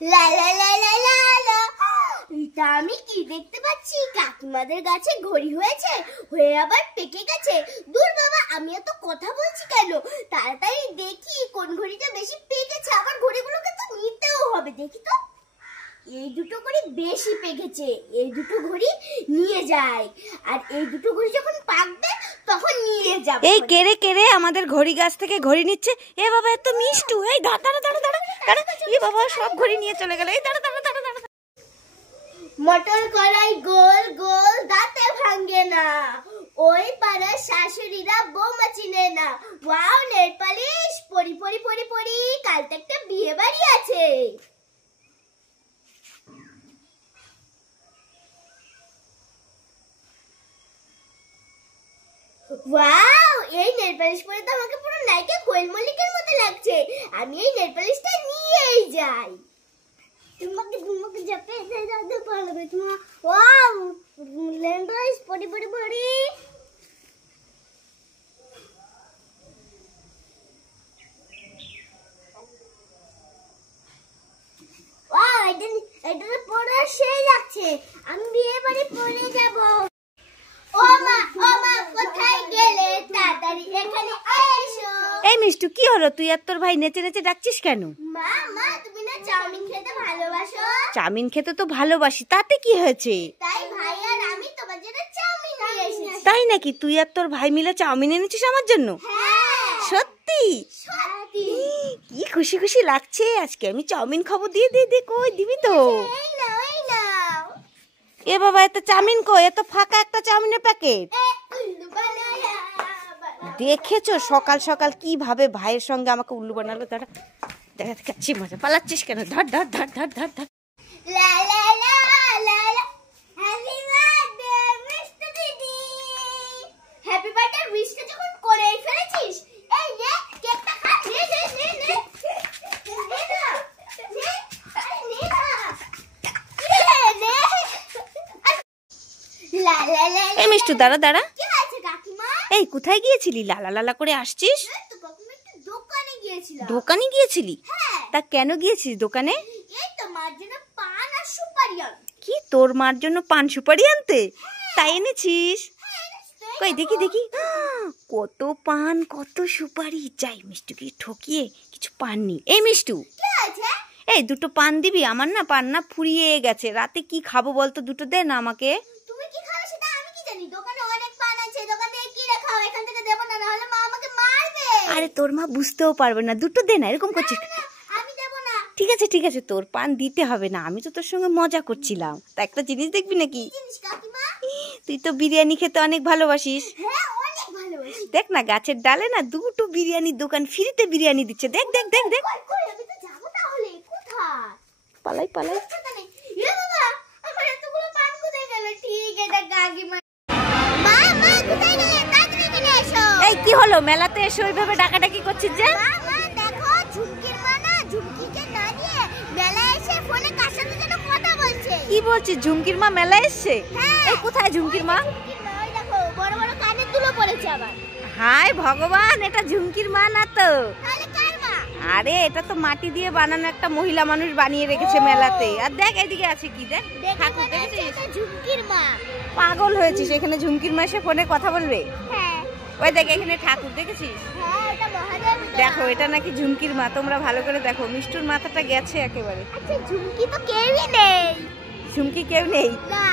লা লা লা লা লা লা। এটা আমি কি দেখতে পাচ্ছি? কাকিমাদের গাছে ঘড়ি হয়েছে, হয়ে আবার পেকে গেছে। দূর বাবা, আমি এত কথা বলছি কেন? তাড়াতাড়ি দেখি কোন ঘড়িটা বেশি পেকেছে। আবার ঘড়িগুলোকে তো নিতেও হবে। দেখি তো, এই দুটো ঘড়ি বেশি পেকেছে, এই দুটো ঘড়ি নিয়ে যাই। আর এই দুটো ঘড়ি যখন পাকবে তখন নিয়ে যাব। এই কেড়ে কেড়ে আমাদের ঘড়ি গাছ থেকে ঘড়ি নিচ্ছে। এ বাবা, এত মিষ্টু! এই দাঁড়া দাঁড়া দাঁড়া দাঁড়া দাঁড়া। এ বাবা, সব ঘড়ি নিয়ে চলে গেল। এই দাঁড়া দাঁড়া দাঁড়া দাঁড়া। মটর কড়াই গোল গোল, দাঁতে ভাঙে না। ওই পাড়ার শাশুড়িরা বৌমা চিনে না। ওয়াও, নেল পালিশ পরি পরি পরি পরি। কাল তো একটা বিয়ে বাড়ি আছে। ওয়াও, এই নেল পালিশ পরে তো আমাকে পুরো নায়িকা কোয়েল মল্লিকের মতো লাগছে। আমি এই নেল পালিশটা নিয়েই যাই। তোমাকে জপে দাদু পারবে তোমার। ওয়াও, নেল পালিশ পরি পরি পরি। ওয়াও, এটা পরে সেই লাগছে। আমি বিয়ে বাড়ি পরে যাব। ও মা কোথায় গেলে? তাড়াতাড়ি এখানে এসো। এই মিষ্টু, কি হলো? তুই আর তোর ভাই নেচে নেচে ডাকছিস কেন? মা তুমি না চাউমিন খেতে ভালোবাসো? চাউমিন খেতে তো ভালোবাসি, তাতে কি হয়েছে? তাই ভাই আর আমি তোমার জন্য চাউমিন নিয়ে এসেছি। তাই নাকি? তুই আর তোর ভাই মিলে চাউমিন এনেছিস আমার জন্য? হ্যাঁ, সত্যি? সত্যি। কি খুশি খুশি লাগছে আজকে। আমি চাউমিন খাবো। দিয়ে দে দে, কই দিবি তো? এই নাও এই নাও। এ বাবা, এত চাউমিন কই? এত ফাঁকা একটা চাউমিনের প্যাকেট। উল্লু বানায়া দেখেছো সকাল সকাল কিভাবে ভাইয়ের সঙ্গে আমাকে উল্লু বানালো? দাঁড়া দেখা দেখাচ্ছি মজা। পালাচ্ছিস কেন? ধর ধর ধর ধর ধর ধর। লা লা লা লা লা। হ্যাপি বার্থডে মিস্টার দিদি। হ্যাপি বার্থডে উইশটা যখন করেই ফেলেছিস, এই নে কেকটা খা। নে নে নে নে। নে না। নে। আরে নে না। নে নে। লা লা লা। এই মিষ্টু, দাঁড়া দাঁড়া। কি হয়েছে কাকিমা? এই কোথায় গিয়েছিলি? লালা লালা করে আসছিস? তো কাকিমা একটু দোকানে গিয়েছিলাম। দোকানে গিয়েছিলি? হ্যাঁ। তা কেন গিয়েছিস দোকানে? এই তো মার জন্য পান আর সুপারি আনতে। কি, তোর মার জন্য পান সুপারি আনতে? তাই এনেছিস? কই দেখি দেখি। কত পান, কত সুপারি। যাই মিষ্টুকে ঠকিয়ে কিছু পান নি। এই মিষ্টু, কি হয়েছে? এই দুটো পান দিবি? আমার না পান না ফুরিয়ে গেছে। রাতে কি খাবো বলতো? দুটো দে না আমাকে। তুমি কি খাবে সেটা আমি কি জানি? দোকানে অনেক পান আছে, দোকান থেকে কিনে খাও। এখান থেকে দেব না, নাহলে মা আমাকে মারবে। আরে তোর মা বুঝতেও পারবে না। দুটো দে না, এরকম করছিস। না, আমি দেব না। ঠিক আছে ঠিক আছে, তোর পান দিতে হবে না। আমি তো তোর সঙ্গে মজা করছিলাম। তা একটা জিনিস দেখবি নাকি? জিনিস কাকিমা? তুই তো বিরিয়ানি খেতে অনেক ভালোবাসিস। হ্যাঁ, অনেক ভালোবাসি। দেখ না, গাছের ডালে না দুটো বিরিয়ানির দোকান ফ্রিতে বিরিয়ানি দিচ্ছে। দেখ দেখ দেখ দেখ। কই কই, আমি তো যাব তাহলে। কোথায়? পালাই পালাই। সেখানে। এ বাবা, আমার এতগুলো পান কোথায় গেল? ঠিক এটা কাকিমা। মা কোথায় গেলে? তাড়াতাড়ি এখানে এসো। এই কি হলো? মেলাতে এসে ওইভাবে ডাকাডাকি করছিস যে? মা দেখো, ঝুমকির মা না ঝুমকিকে না নিয়ে মেলায় এসে ফোনে কার সাথে যেন কথা বলছে। কি বলছিস? ঝুমকির মা মেলা এসছে? হ্যাঁ। এই কোথায় ঝুমকির মা? ঝুমকির মা, ওই দেখো বড় বড় কানের দুলো পড়েছে আবার। হায় ভগবান, এটা ঝুমকির মা না তো। তাহলে কার মা? আরে এটা তো মাটি দিয়ে বানানো একটা মহিলা মানুষ বানিয়ে রেখেছে মেলাতে। আর দেখ এদিকে আছে কি, দেখ ঠাকুর দেখেছিস? এটা ঝুমকির মা। পাগল হয়েছিস? এখানে ঝুমকির মা এসে ফোনে কথা বলবে? হ্যাঁ ওই দেখ এখানে ঠাকুর দেখেছিস? হ্যাঁ, এটা মহাদেব। দেখো, এটা নাকি ঝুমকির মা। তোমরা ভালো করে দেখো, মিষ্টুর মাথাটা গেছে একেবারে। আচ্ছা, ঝুমকি তো কেউই নেই। ঝুমকি কেউ নেই? না।